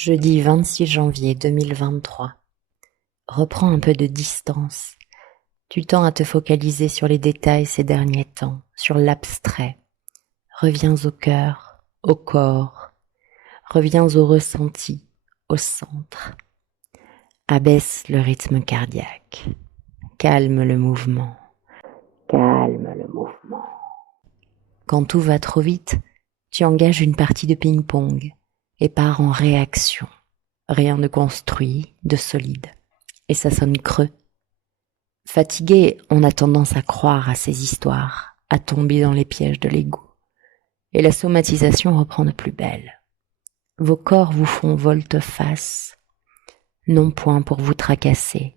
Jeudi 26 janvier 2023. Reprends un peu de distance. Tu tends à te focaliser sur les détails ces derniers temps, sur l'abstrait. Reviens au cœur, au corps. Reviens au ressenti, au centre. Abaisse le rythme cardiaque. Calme le mouvement. Calme le mouvement. Quand tout va trop vite, tu engages une partie de ping-pong et pars en réaction. Rien de construit, de solide. Et ça sonne creux. Fatigué, on a tendance à croire à ces histoires, à tomber dans les pièges de l'ego. Et la somatisation reprend de plus belle. Vos corps vous font volte-face, non point pour vous tracasser,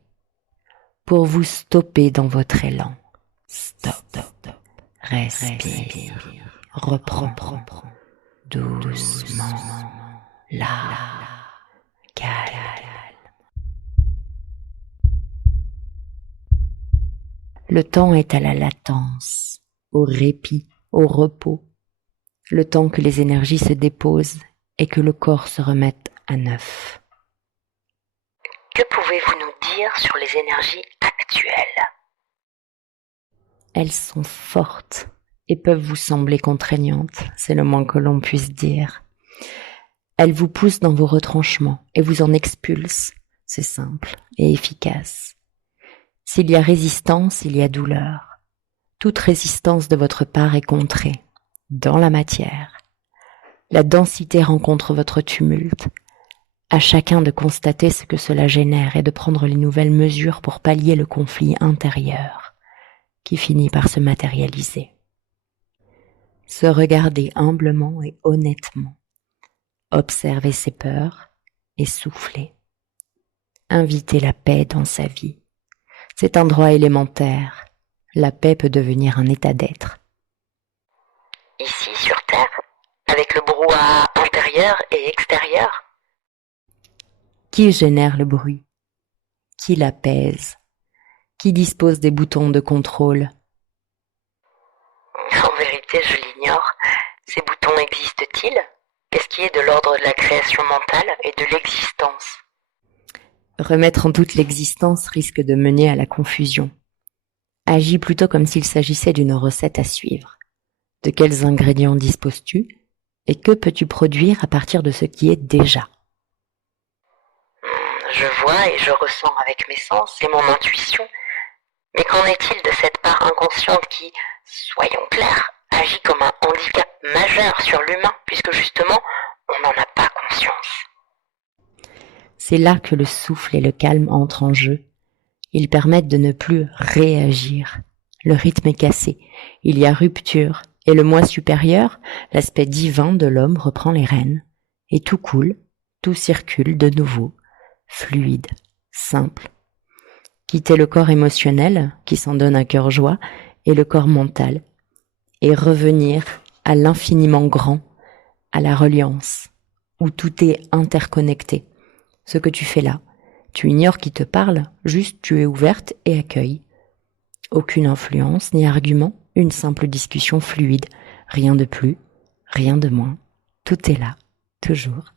pour vous stopper dans votre élan. Stop. Respire. Reprends. Doucement. Là. Calme. Le temps est à la latence, au répit, au repos. Le temps que les énergies se déposent et que le corps se remette à neuf. Que pouvez-vous nous dire sur les énergies actuelles ? Elles sont fortes et peuvent vous sembler contraignantes, c'est le moins que l'on puisse dire. Elles vous poussent dans vos retranchements et vous en expulsent, c'est simple et efficace. S'il y a résistance, il y a douleur. Toute résistance de votre part est contrée, dans la matière. La densité rencontre votre tumulte. À chacun de constater ce que cela génère et de prendre les nouvelles mesures pour pallier le conflit intérieur qui finit par se matérialiser. Se regarder humblement et honnêtement. Observer ses peurs et souffler. Inviter la paix dans sa vie. C'est un droit élémentaire. La paix peut devenir un état d'être. Ici sur Terre, avec le brouhaha intérieur et extérieur, Qui génère le bruit? Qui l'apaise? Qui dispose des boutons de contrôle? en vérité je l'ignore. Ces boutons existent-ils ? Qu'est-ce qui est de l'ordre de la création mentale et de l'existence ? Remettre en doute l'existence risque de mener à la confusion. Agis plutôt comme s'il s'agissait d'une recette à suivre. De quels ingrédients disposes-tu et que peux-tu produire à partir de ce qui est déjà ? Je vois et je ressens avec mes sens et mon intuition. Mais qu'en est-il de cette part inconsciente qui, soyons clairs, agit comme un handicap majeur sur l'humain, puisque justement, on n'en a pas conscience. C'est là que le souffle et le calme entrent en jeu. Ils permettent de ne plus réagir. Le rythme est cassé. Il y a rupture. Et le moi supérieur, l'aspect divin de l'homme reprend les rênes. Et tout coule, tout circule de nouveau, fluide, simple. Quitter le corps émotionnel, qui s'en donne à cœur joie, et le corps mental. Et revenir à l'infiniment grand, à la reliance, où tout est interconnecté. Ce que tu fais là, tu ignores qui te parle, juste tu es ouverte et accueilles. Aucune influence ni argument, une simple discussion fluide, rien de plus, rien de moins. Tout est là, toujours.